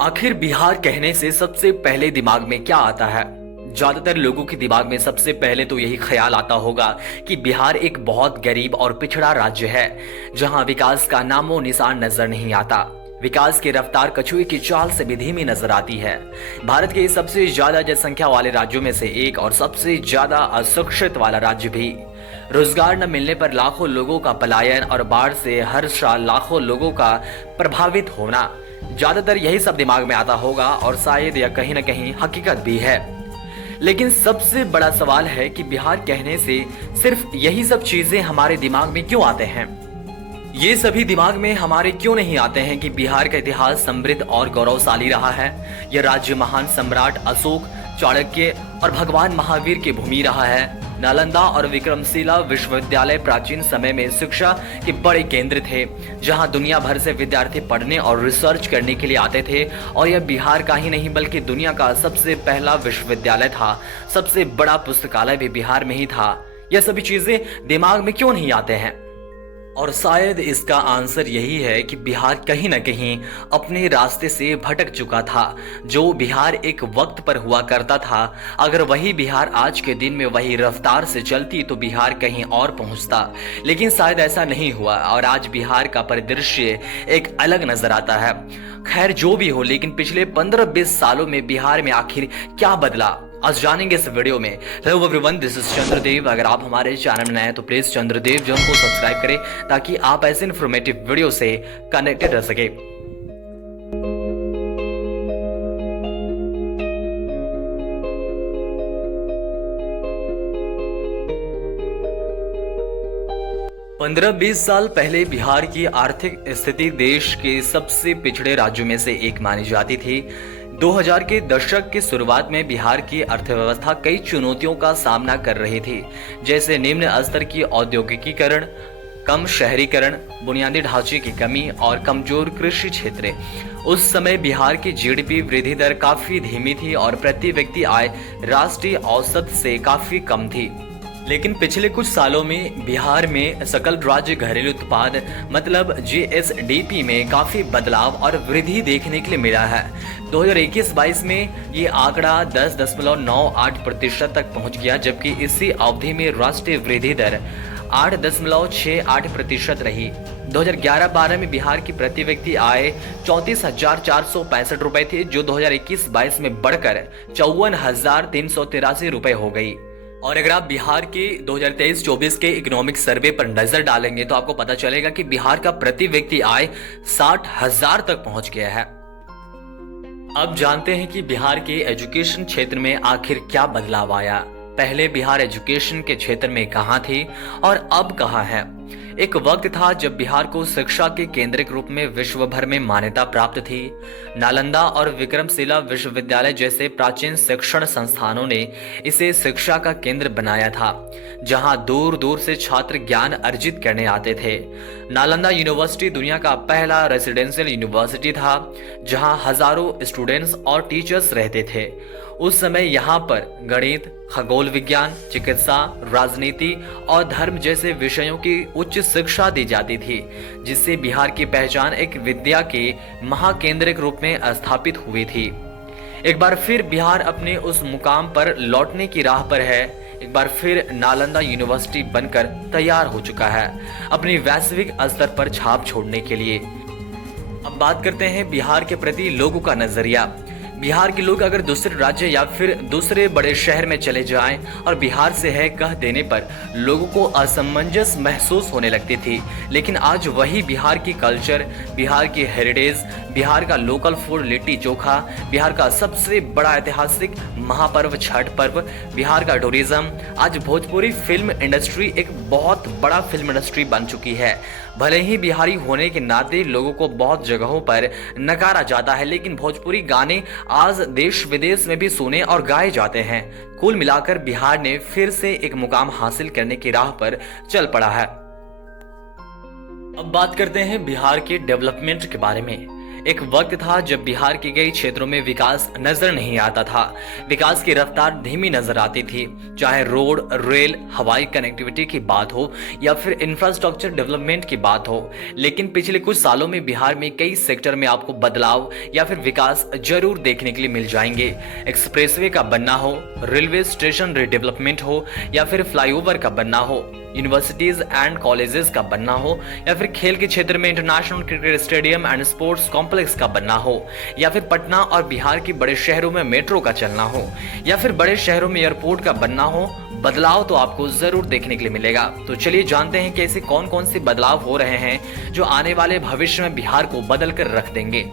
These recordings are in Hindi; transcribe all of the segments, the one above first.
आखिर बिहार कहने से सबसे पहले दिमाग में क्या आता है? ज्यादातर लोगों के दिमाग में सबसे पहले तो यही ख्याल आता होगा कि बिहार एक बहुत गरीब और पिछड़ा राज्य है, जहां विकास का नामो निशान नजर नहीं आता। विकास की रफ्तार कछुए की चाल से भी धीमी नजर आती है। भारत के सबसे ज्यादा जनसंख्या वाले राज्यों में से एक और सबसे ज्यादा अशिक्षित वाला राज्य भी। रोजगार न मिलने पर लाखों लोगों का पलायन और बाढ़ से हर साल लाखों लोगों का प्रभावित होना, ज्यादातर यही सब दिमाग में आता होगा और शायद यह कहीं न कहीं हकीकत भी है। लेकिन सबसे बड़ा सवाल है कि बिहार कहने से सिर्फ यही सब चीजें हमारे दिमाग में क्यों आते हैं? ये सभी दिमाग में हमारे क्यों नहीं आते हैं कि बिहार का इतिहास समृद्ध और गौरवशाली रहा है। यह राज्य महान सम्राट अशोक, चाणक्य और भगवान महावीर की भूमि रहा है। नालंदा और विक्रमशिला विश्वविद्यालय प्राचीन समय में शिक्षा के बड़े केंद्र थे, जहां दुनिया भर से विद्यार्थी पढ़ने और रिसर्च करने के लिए आते थे। और यह बिहार का ही नहीं बल्कि दुनिया का सबसे पहला विश्वविद्यालय था। सबसे बड़ा पुस्तकालय भी बिहार में ही था। यह सभी चीजें दिमाग में क्यों नहीं आते हैं? और शायद इसका आंसर यही है कि बिहार कहीं न कहीं अपने रास्ते से भटक चुका था। जो बिहार एक वक्त पर हुआ करता था, अगर वही बिहार आज के दिन में वही रफ्तार से चलती तो बिहार कहीं और पहुंचता। लेकिन शायद ऐसा नहीं हुआ और आज बिहार का परिदृश्य एक अलग नजर आता है। खैर जो भी हो, लेकिन पिछले 15-20 सालों में बिहार में आखिर क्या बदला, आज जानेंगे इस वीडियो में। Hello everyone, this is Chandradev. अगर आप हमारे चैनल में नए हैं तो प्लीज चंद्रदेव जॉन को सब्सक्राइब करें, ताकि आप ऐसे इन्फॉर्मेटिव वीडियो से कनेक्टेड रह सके। पंद्रह 20 साल पहले बिहार की आर्थिक स्थिति देश के सबसे पिछड़े राज्यों में से एक मानी जाती थी। 2000 के दशक की शुरुआत में बिहार की अर्थव्यवस्था कई चुनौतियों का सामना कर रही थी, जैसे निम्न स्तर की औद्योगिकीकरण, कम शहरीकरण, बुनियादी ढांचे की कमी और कमजोर कृषि क्षेत्र। उस समय बिहार की जीडीपी वृद्धि दर काफी धीमी थी और प्रति व्यक्ति आय राष्ट्रीय औसत से काफी कम थी। लेकिन पिछले कुछ सालों में बिहार में सकल राज्य घरेलू उत्पाद मतलब जीएसडीपी में काफी बदलाव और वृद्धि देखने के लिए मिला है। 2021-22 में ये आंकड़ा 10.98% तक पहुंच गया, जबकि इसी अवधि में राष्ट्रीय वृद्धि दर 8.68% रही। 2011-12 में बिहार की प्रति व्यक्ति आय 34,465 रुपए थी, जो 2021-22 में बढ़कर 54,383 रुपए हो गई। और अगर आप बिहार के 2023-24 के इकोनॉमिक सर्वे पर नजर डालेंगे तो आपको पता चलेगा कि बिहार का प्रति व्यक्ति आय 60,000 तक पहुंच गया है। अब जानते हैं कि बिहार के एजुकेशन क्षेत्र में आखिर क्या बदलाव आया। पहले बिहार एजुकेशन के क्षेत्र में कहां थी और अब कहां है? एक वक्त था जब बिहार को शिक्षा के केंद्र के रूप में विश्व भर में मान्यता प्राप्त थी। नालंदा और विक्रमशिला विश्वविद्यालय जैसे प्राचीन शिक्षण संस्थानों ने इसे शिक्षा का केंद्र बनाया था, जहां दूर दूर से छात्र ज्ञान अर्जित करने आते थे। नालंदा यूनिवर्सिटी दुनिया का पहला रेसिडेंशियल यूनिवर्सिटी था, जहां हजारों स्टूडेंट्स और टीचर्स रहते थे। उस समय यहाँ पर गणित, खगोल विज्ञान, चिकित्सा, राजनीति और धर्म जैसे विषयों की उच्च शिक्षा दी जाती थी, जिससे बिहार की पहचान एक विद्या के महाकेंद्र के रूप में स्थापित हुई थी। एक बार फिर बिहार अपने उस मुकाम पर लौटने की राह पर है। एक बार फिर नालंदा यूनिवर्सिटी बनकर तैयार हो चुका है अपनी वैश्विक स्तर पर छाप छोड़ने के लिए। अब बात करते हैं बिहार के प्रति लोगों का नजरिया। बिहार के लोग अगर दूसरे राज्य या फिर दूसरे बड़े शहर में चले जाएं और बिहार से है कह देने पर लोगों को असमंजस महसूस होने लगती थी। लेकिन आज वही बिहार की कल्चर, बिहार की हेरिटेज, बिहार का लोकल फूड लिट्टी चोखा, बिहार का सबसे बड़ा ऐतिहासिक महापर्व छठ पर्व, बिहार का टूरिज्म, आज भोजपुरी फिल्म इंडस्ट्री एक बहुत बड़ा फिल्म इंडस्ट्री बन चुकी है। भले ही बिहारी होने के नाते लोगों को बहुत जगहों पर नकारा जाता है, लेकिन भोजपुरी गाने आज देश विदेश में भी सुने और गाए जाते हैं। कुल मिलाकर बिहार ने फिर से एक मुकाम हासिल करने की राह पर चल पड़ा है। अब बात करते हैं बिहार के डेवलपमेंट के बारे में। एक वक्त था जब बिहार के कई क्षेत्रों में विकास नजर नहीं आता था। विकास की रफ्तार धीमी नजर आती थी, चाहे रोड, रेल, हवाई कनेक्टिविटी की बात हो या फिर इंफ्रास्ट्रक्चर डेवलपमेंट की बात हो। लेकिन पिछले कुछ सालों में बिहार में कई सेक्टर में आपको बदलाव या फिर विकास जरूर देखने के लिए मिल जाएंगे। एक्सप्रेसवे का बनना हो, रेलवे स्टेशन रिडेवलपमेंट हो या फिर फ्लाईओवर का बनना हो, यूनिवर्सिटीज एंड कॉलेजेस का बनना हो या फिर खेल के क्षेत्र में international cricket stadium and sports complex का बनना हो या फिर पटना और बिहार के बड़े शहरों में मेट्रो का चलना हो या फिर बड़े शहरों में एयरपोर्ट का बनना हो, बदलाव तो आपको जरूर देखने के लिए मिलेगा। तो चलिए जानते हैं कि ऐसे कौन कौन से बदलाव हो रहे हैं जो आने वाले भविष्य में बिहार को बदल कर रख देंगे।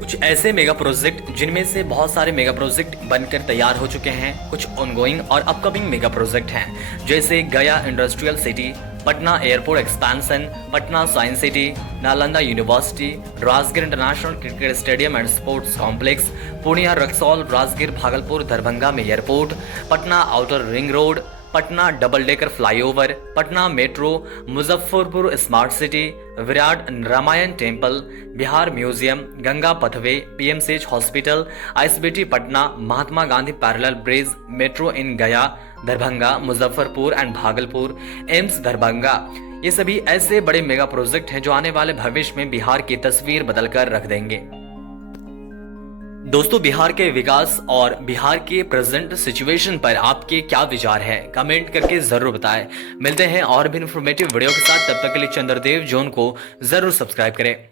कुछ ऐसे मेगा प्रोजेक्ट जिनमें से बहुत सारे मेगा प्रोजेक्ट बनकर तैयार हो चुके हैं, कुछ ऑनगोइंग और अपकमिंग मेगा प्रोजेक्ट हैं, जैसे Gaya industrial city, Patna airport expansion, Patna science city, Nalanda university, Rajgir international cricket stadium and sports complex, Purnia, Raxaul, Rajgir, Bhagalpur, Darbhanga में airport, Patna outer ring road, Patna double decker flyover, Patna metro, Muzaffarpur smart city, Virat Ramayan temple, Bihar museum, Ganga pathway, PMCH hospital, ISBT Patna, Mahatma Gandhi parallel bridge, metro in Gaya, Darbhanga, Muzaffarpur and Bhagalpur, AIIMS Darbhanga. ये सभी ऐसे बड़े मेगा प्रोजेक्ट हैं जो आने वाले भविष्य में बिहार की तस्वीर बदलकर रख देंगे। दोस्तों, बिहार के विकास और बिहार के प्रेजेंट सिचुएशन पर आपके क्या विचार है, कमेंट करके जरूर बताएं। मिलते हैं और भी इंफॉर्मेटिव वीडियो के साथ, तब तक के लिए चंद्रदेव जोन को जरूर सब्सक्राइब करें।